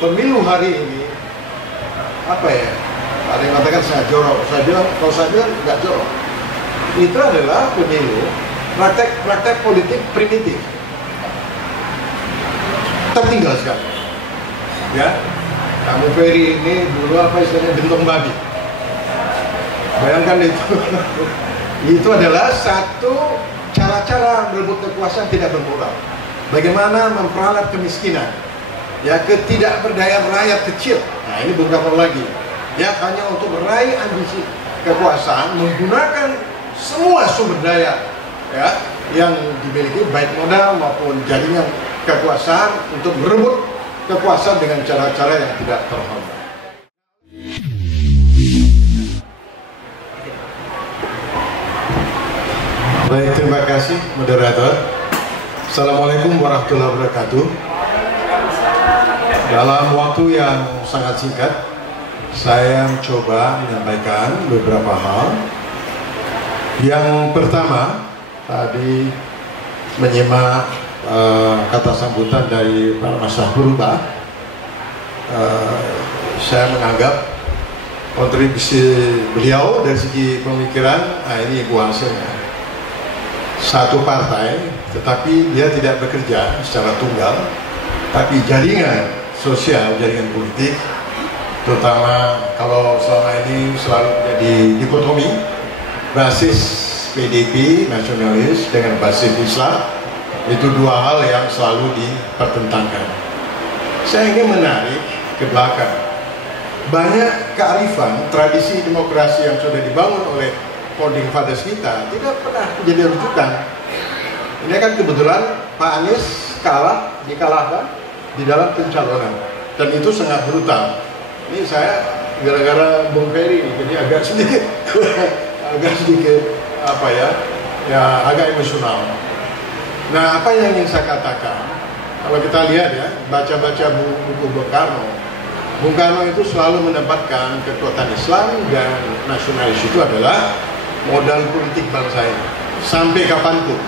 pemilu hari ini apa ya? Ada yang mengatakan sangat jorok. Kalau saya bilang nggak jorok. Itu adalah pemilu praktek politik primitif. Tertinggal sekali. Ya, kamu Ferry ini dulu apa istilahnya gentong babi. Bayangkan itu. Itu adalah satu cara-cara merebut kekuasaan tidak bermoral. Bagaimana memperalat kemiskinan, ya, ketidakberdayaan rakyat kecil. Nah, ini beberapa lagi. Ya, hanya untuk meraih ambisi kekuasaan menggunakan semua sumber daya, ya, yang dimiliki baik modal maupun jaringan kekuasaan untuk merebut kekuasaan dengan cara-cara yang tidak terhormat. Baik, terima kasih moderator. Assalamualaikum warahmatullahi wabarakatuh. Dalam waktu yang sangat singkat, saya mencoba menyampaikan beberapa hal. Yang pertama, tadi menyimak kata sambutan dari Pak Masah Berubah, saya menganggap kontribusi beliau dari segi pemikiran, ini buah hasilnya. Satu partai, tetapi dia tidak bekerja secara tunggal, tapi jaringan sosial, jaringan politik, terutama kalau selama ini selalu menjadi dikotomi, basis PDP nasionalis dengan basis Islam, itu dua hal yang selalu dipertentangkan. Saya ingin menarik ke belakang. Banyak kearifan, tradisi demokrasi yang sudah dibangun oleh founding fathers kita tidak pernah menjadi rujukan. Ini kan kebetulan Pak Anies dikalahkan di dalam pencalonan, dan itu sangat brutal. Ini saya gara-gara Bung Ferry ini, jadi agak sedikit agak emosional. Nah, apa yang ingin saya katakan, kalau kita lihat ya, baca-baca buku Bung Karno itu selalu menempatkan kekuatan Islam dan nasionalis itu adalah modal politik bangsa ini sampai kapanpun.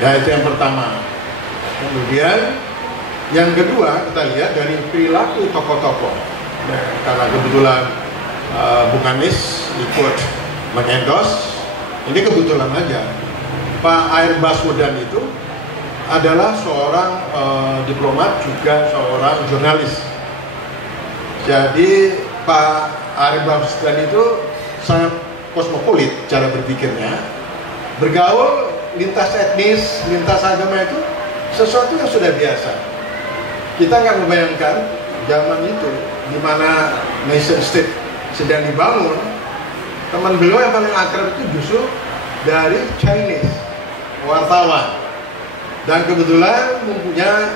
Ya, itu yang pertama. Kemudian yang kedua, kita lihat dari perilaku tokoh-tokoh. Nah, karena kebetulan Bung Anies ikut mengendorse, ini kebetulan aja Pak Air Baswedan itu adalah seorang diplomat, juga seorang jurnalis. Jadi Pak Air Baswedan itu sangat kosmopolit cara berpikirnya, bergaul lintas etnis, lintas agama itu sesuatu yang sudah biasa. Kita nggak membayangkan zaman itu di mana nation state sedang dibangun, teman beliau yang paling akrab itu justru dari Chinese, wartawan, dan kebetulan mempunyai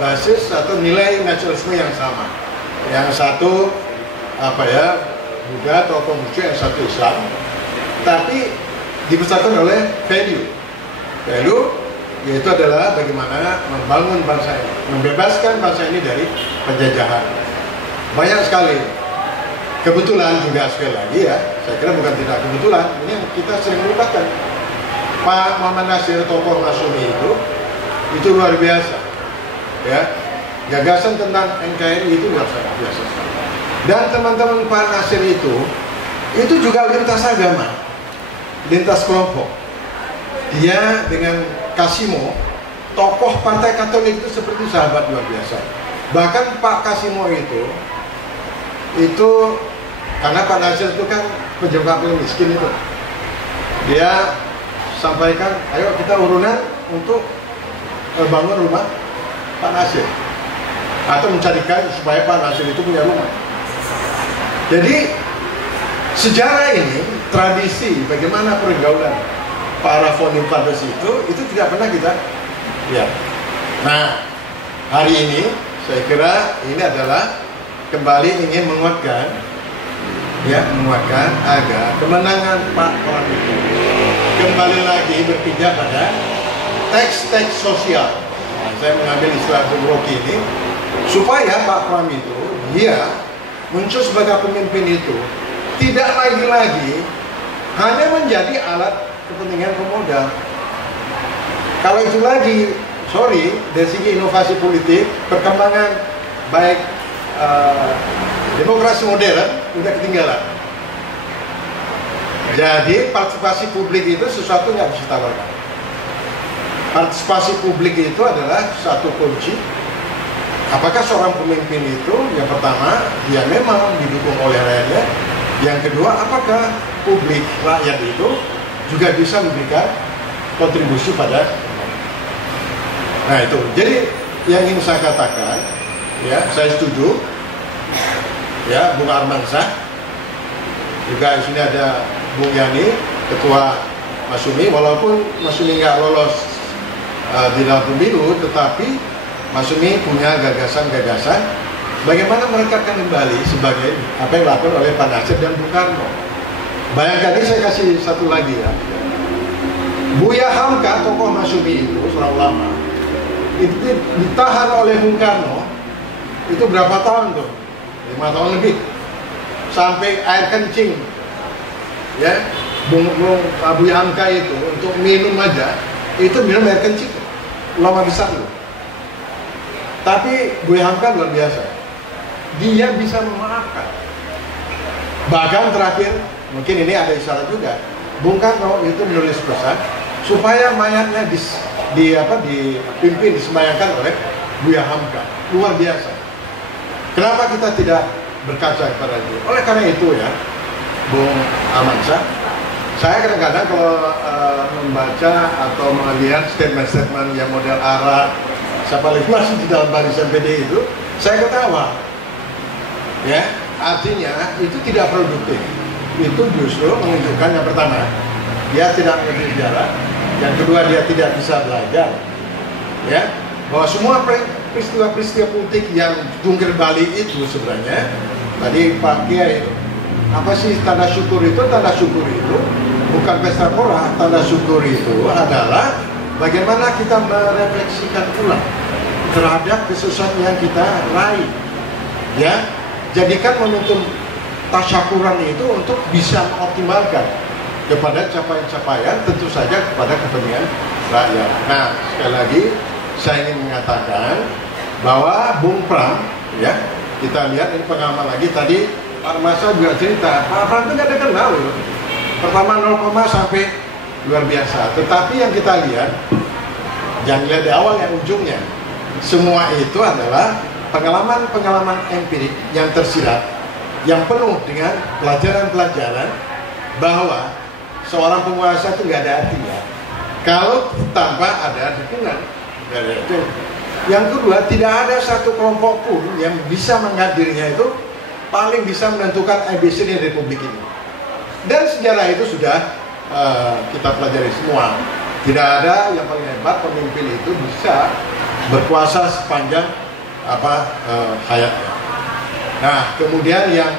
basis atau nilai nasionalisme yang sama. Yang satu Buddha atau Konghucu, yang satu Islam, tapi dibesarkan oleh value yaitu adalah bagaimana membangun bangsa ini, membebaskan bangsa ini dari penjajahan. Banyak sekali kebetulan juga, sekali lagi ya, saya kira bukan tidak kebetulan, ini yang kita sering melupakan. Pak Muhammad Nasir, tokoh Masyumi itu luar biasa ya, gagasan tentang NKRI itu luar biasa. Dan teman-teman Pak Nasir itu juga lintas agama, lintas kelompok. Dia dengan Kasimo, tokoh partai Katolik itu seperti sahabat luar biasa. Bahkan Pak Kasimo itu karena Pak Nasir itu kan pejabat miskin itu, dia sampaikan, ayo kita urunan untuk bangun rumah Pak Nasir, atau mencarikan supaya Pak Nasir itu punya rumah. Jadi sejarah ini, tradisi bagaimana pergaulan para founding fathers itu tidak pernah kita lihat. Nah, hari ini saya kira ini adalah kembali ingin menguatkan agar kemenangan Pak Pram itu kembali lagi berpijak pada teks-teks sosial. Nah, saya mengambil istilah Bung Rocky ini supaya Pak Pram itu dia muncul sebagai pemimpin itu tidak lagi-lagi hanya menjadi alat kepentingan pemodal. Kalau itu lagi sorry, dari segi inovasi politik, perkembangan baik demokrasi modern udah ketinggalan. Jadi partisipasi publik itu sesuatu nggak bisa tawarkan. Partisipasi publik itu adalah satu kunci. Apakah seorang pemimpin itu yang pertama dia memang didukung oleh rakyatnya, yang kedua apakah publik rakyat itu juga bisa memberikan kontribusi pada. Nah itu, jadi yang ingin saya katakan, ya saya setuju, ya Bung Armansyah, juga di sini ada Bung Yani, Ketua Masyumi, walaupun Masyumi nggak lolos di dalam pemilu, tetapi Masyumi punya gagasan-gagasan bagaimana mereka akan kembali sebagai apa yang dilakukan oleh Pak Nasir dan Bung Karno. Bayangkan ini saya kasih satu lagi ya, Buya Hamka, tokoh Masyumi itu, seorang ulama, itu ditahan oleh Bung Karno itu berapa tahun tuh? 5 tahun lebih, sampai air kencing ya. Buya Hamka itu untuk minum aja itu minum air kencing, ulama besar loh. Tapi Buya Hamka luar biasa, dia bisa memaafkan. Bahkan terakhir mungkin ini ada isyarat juga, Bung Karno itu menulis pesan supaya mayatnya dipimpin, disemayangkan oleh Buya Hamka. Luar biasa. Kenapa kita tidak berkaca kepada itu? Oleh karena itu ya, Bung Armansyah, saya kadang-kadang kalau membaca atau melihat statement-statement yang model Arab, siapa lagi masih di dalam barisan PD itu, saya ketawa. Ya, artinya itu tidak produktif. Itu justru menunjukkan yang pertama, dia tidak mengerti sejarah. Yang kedua, dia tidak bisa belajar, ya, bahwa semua peristiwa-peristiwa politik yang jungkir balik itu sebenarnya tadi Pak Kiai itu apa sih tanda syukur itu? Tanda syukur itu bukan pesta pora. Tanda syukur itu adalah bagaimana kita merefleksikan ulang terhadap kesusahan yang kita raih, ya. Jadikan momentum tasyakuran itu untuk bisa mengoptimalkan kepada capaian-capaian, tentu saja kepada kepentingan rakyat. Nah, sekali lagi saya ingin mengatakan bahwa Bung Pram, ya, kita lihat ini pengalaman lagi tadi Pak Masa juga cerita, Pak Pram itu nggak ada kenal loh. Pertama 0, sampai luar biasa. Tetapi yang kita lihat, jangan lihat di awal yang ujungnya. Semua itu adalah pengalaman-pengalaman empirik yang tersirat, yang penuh dengan pelajaran-pelajaran bahwa seorang penguasa itu nggak ada artinya kalau tanpa ada dukungan. Yang kedua, tidak ada satu kelompok pun yang bisa menghadirinya itu paling bisa menentukan ABC di Republik ini. Dan sejarah itu sudah kita pelajari semua. Tidak ada yang paling hebat pemimpin itu bisa berkuasa sepanjang hayatnya. Nah, kemudian yang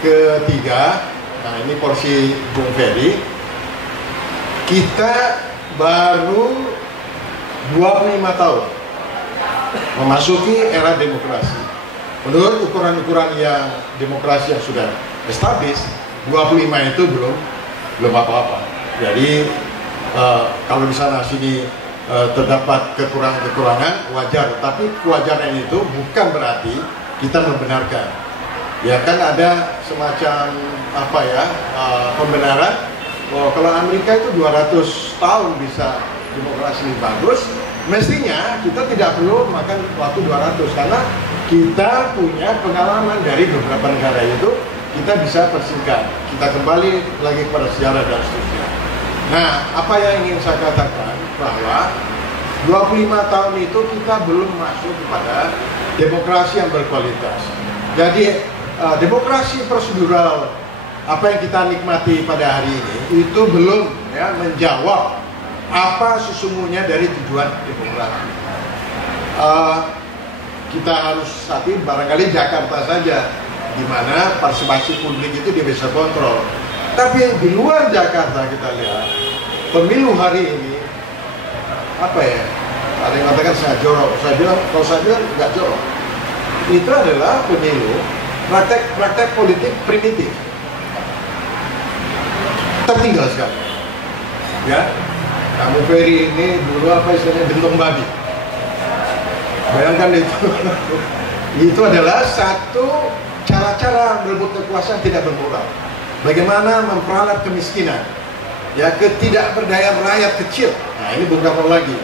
ketiga, nah ini porsi Bung Ferry, kita baru 25 tahun memasuki era demokrasi. Menurut ukuran-ukuran yang demokrasi yang sudah established, 25 itu belum apa-apa. Jadi kalau di sana sini terdapat kekurangan-kekurangan wajar, tapi kewajaran itu bukan berarti kita membenarkan. Ya kan ada semacam pembenaran bahwa kalau Amerika itu 200 tahun bisa demokrasi bagus, mestinya kita tidak perlu makan waktu 200 karena kita punya pengalaman dari beberapa negara itu, kita bisa persingkat, kita kembali lagi kepada sejarah dan seterusnya. Nah, apa yang ingin saya katakan bahwa 25 tahun itu kita belum masuk kepada demokrasi yang berkualitas. Jadi demokrasi prosedural apa yang kita nikmati pada hari ini itu belum menjawab apa sesungguhnya dari tujuan demokrasi. Kita harus tapi barangkali Jakarta saja di mana partisipasi publik itu dia bisa kontrol. Tapi di luar Jakarta kita lihat pemilu hari ini ada yang mengatakan sangat jorok. Kalau saya bilang nggak jorok. Itu adalah pemilu praktek politik primitif, tertinggal sekali. Ya, Kamu Ferry ini dulu apa istilahnya gentong babi. Bayangkan itu. Itu adalah satu cara-cara merebut kekuasaan tidak bermoral. Bagaimana memperalat kemiskinan, ya, ketidakberdayaan rakyat kecil. Nah, ini beberapa lagi.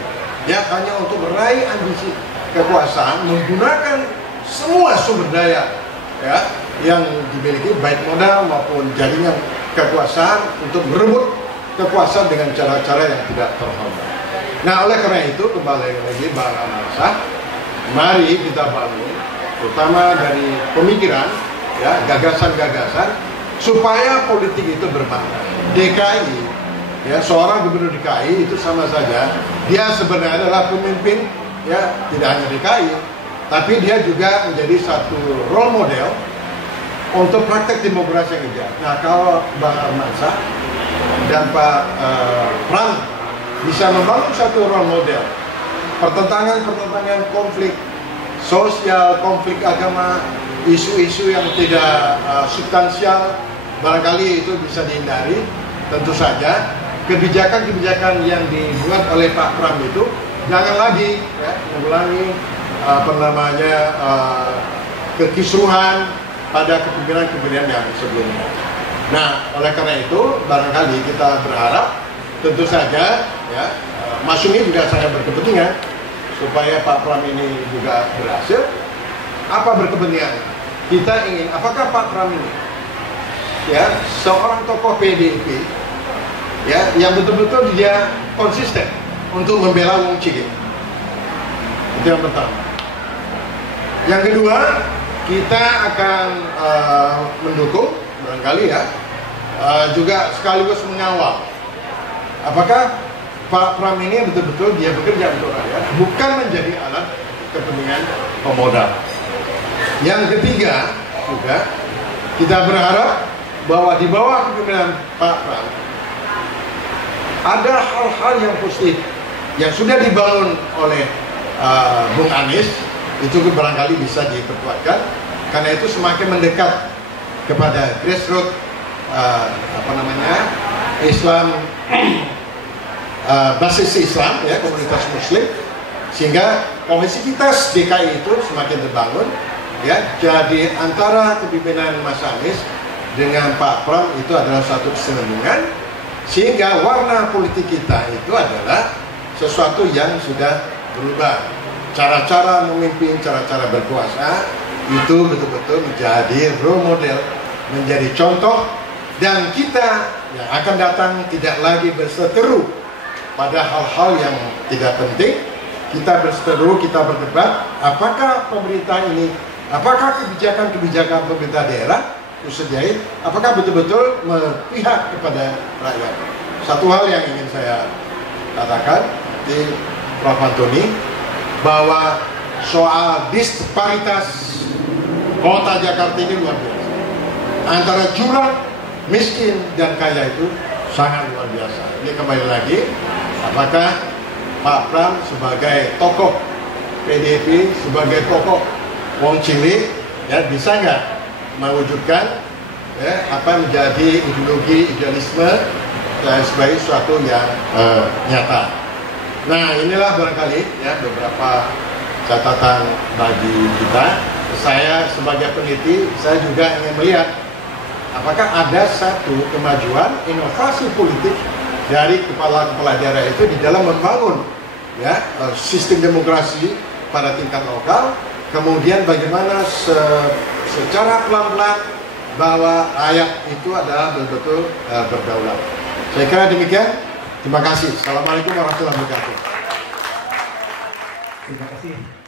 Ya, hanya untuk meraih ambisi kekuasaan menggunakan semua sumber daya, ya, yang dimiliki baik modal maupun jaringan kekuasaan untuk merebut kekuasaan dengan cara-cara yang tidak terhormat. Nah, oleh karena itu kembali lagi Bang Amarsyah, mari kita bangun, terutama dari pemikiran, ya, gagasan-gagasan, supaya politik itu bermakna. DKI, ya, seorang gubernur DKI itu sama saja, dia sebenarnya adalah pemimpin, ya, tidak hanya DKI, tapi dia juga menjadi satu role model untuk praktek demokrasi yang hijau. Nah, kalau Bang Amarsyah dan Pak Pram bisa membangun satu role model, pertentangan konflik sosial, konflik agama, isu-isu yang tidak substansial, barangkali itu bisa dihindari. Tentu saja kebijakan-kebijakan yang dibuat oleh Pak Pram itu jangan lagi, ya, mengulangi kekisruhan pada kepemimpinan yang sebelumnya. Nah, oleh karena itu barangkali kita berharap, tentu saja, ya, Mas Sumi juga saya berkepentingan supaya Pak Pram ini juga berhasil. Apa berkepentingan? Kita ingin, apakah Pak Pram ini, ya, seorang tokoh PDIP, ya, yang betul-betul dia konsisten untuk membela Wong Cili. Itu yang pertama. Yang kedua, kita akan mendukung barangkali, ya, juga sekaligus mengawal apakah Pak Pram ini betul-betul dia bekerja untuk rakyat, bukan menjadi alat kepentingan pemodal. Yang ketiga juga kita berharap bahwa di bawah kepemimpinan Pak Pram ada hal-hal yang positif yang sudah dibangun oleh Bung Anies, itu barangkali bisa diperkuatkan, karena itu semakin mendekat kepada grassroots Islam, basis Islam, ya, komunitas Muslim, sehingga kohesivitas DKI itu semakin terbangun, ya. Jadi antara kepemimpinan Mas Anies dengan Pak Pram itu adalah satu kesinambungan, sehingga warna politik kita itu adalah sesuatu yang sudah berubah. Cara-cara memimpin, cara-cara berkuasa itu betul-betul menjadi role model, menjadi contoh, dan kita yang akan datang tidak lagi berseteru pada hal-hal yang tidak penting. Kita berseteru, kita berdebat, apakah pemerintah ini, apakah kebijakan-kebijakan pemerintah daerah khususnya, apakah betul-betul memihak kepada rakyat. Satu hal yang ingin saya katakan di Prof. Antoni, bahwa soal disparitas kota Jakarta ini luar biasa. Antara jurang, miskin, dan kaya itu sangat luar biasa. Ini kembali lagi, apakah Pak Pram sebagai tokoh PDIP, sebagai tokoh Wong Cili, ya, bisa nggak mewujudkan, ya, apa menjadi idealisme dan sebagai sesuatu yang nyata. Nah, inilah barangkali, ya, beberapa catatan bagi kita. Saya sebagai peneliti, saya juga ingin melihat apakah ada satu kemajuan inovasi politik dari kepala-kepala daerah itu di dalam membangun, ya, sistem demokrasi pada tingkat lokal. Kemudian bagaimana secara pelan-pelan bahwa rakyat itu adalah betul-betul berdaulat. Saya kira demikian. Terima kasih. Assalamualaikum warahmatullahi wabarakatuh. Terima kasih.